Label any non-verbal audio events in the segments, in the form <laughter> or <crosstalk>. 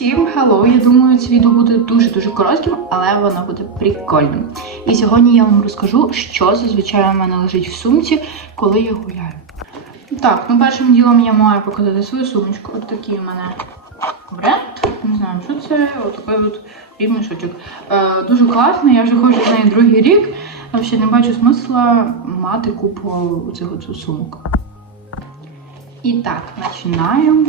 Всім hello! Я думаю, це відео буде дуже-дуже коротким, але воно буде прикольним. І сьогодні я вам розкажу, що зазвичай у мене лежить в сумці, коли я гуляю. Так, ну першим ділом я маю показати свою сумочку. От такий у мене бренд. Не знаю, що це, от такий от рівничок. Е, дуже класно, я вже ходжу з нею другий рік. Взагалі не бачу смисла мати купу цих сумок. І так, починаю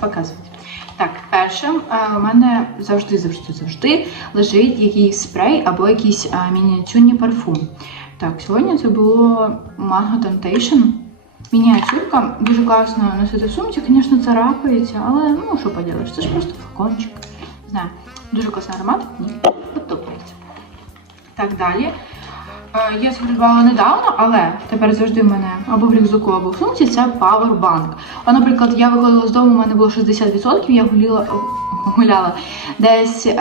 показувати. Так, першим е, у мене завжди, завжди, завжди лежить якийсь спрей або якісь е, мініатюрні парфум. Так, сьогодні це було Mango Temptation. Мініатюрка. Дуже класно носити в сумці, звісно, царапається, але ну що поділиш, це ж просто флакончик. Не знаю, дуже класний аромат, мені подобається. Так, далі. Е, Я придбала недавно, але тепер завжди в мене або в рюкзаку, або в сумці це Powerbank. А, наприклад, я виходила з дому, у мене було 60%, я гуляла, <laughs> гуляла десь е,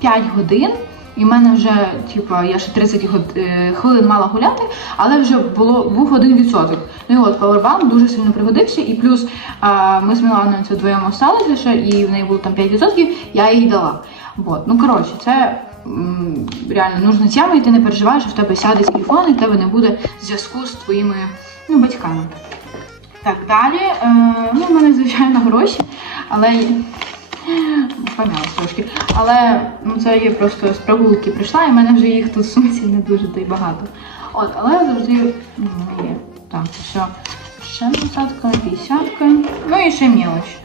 5 годин. І в мене вже, типу, я ще 30 год, е, хвилин мала гуляти, але вже було був один відсоток. Ну і от Powerbank дуже сильно пригодився. І плюс е, ми з Міланою це вдвоєм осталися ще, і в неї було там 5%, я їй дала. Вот. Ну коротше, це реально нужна тема, і ти не переживаєш, що в тебе сяде телефон, і в тебе не буде зв'язку з твоїми ну, батьками. Так, далі. Е, ну, в мене, звичайно, гроші, але помялась трошки. Але ну, це я просто з прогулки прийшла, і в мене вже їх тут в сумці не дуже то й багато. От, але завжди ну, є. Так, все. Ще насадка, п'ятдесятка. Ну і ще мелочь.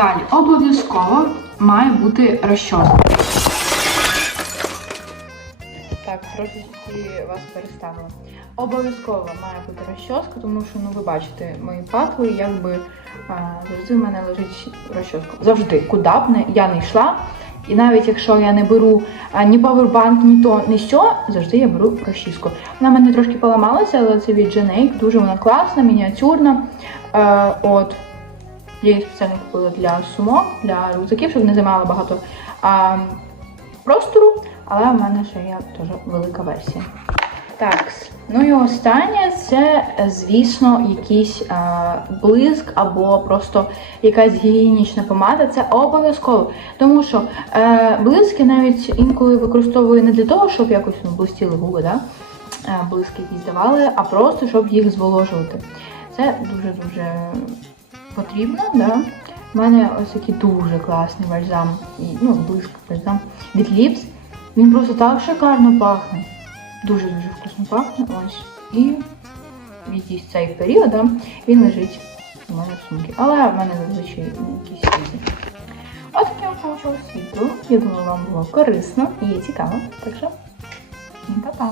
Далі, обов'язково має бути розчоска. Так, трошечки вас переставила. Обов'язково має бути розчоска, тому що ну ви бачите мої патли, якби а, завжди в мене лежить розчоска. Завжди, куди б не я не йшла. І навіть якщо я не беру а, ні павербанк, ні то, ні сьо, завжди я беру розчіску. Вона мене трошки поламалася, але це від Jenake, дуже вона класна, мініатюрна. Е, от. Я її спеціально купила для сумок, для рюкзаків, щоб не займала багато а, простору, але в мене ще є теж велика версія. Так, ну і останнє це, звісно, якийсь а, блиск або просто якась гігієнічна помада. Це обов'язково. Тому що е, блиски навіть інколи використовую не для того, щоб якось ну, блистіли губи, да? е, блиски якісь давали, а просто щоб їх зволожувати. Це дуже-дуже потрібно, да? У мене ось такий дуже класний бальзам, ну, блиск бальзам від Lips. Він просто так шикарно пахне. Дуже-дуже вкусно пахне. Ось. І якийсь цей період да, він лежить у мене в сумці. Але в мене зазвичай якісь різні. Ось таке вийшло відео. Я думаю, вам було корисно і цікаво. Так що, па-па!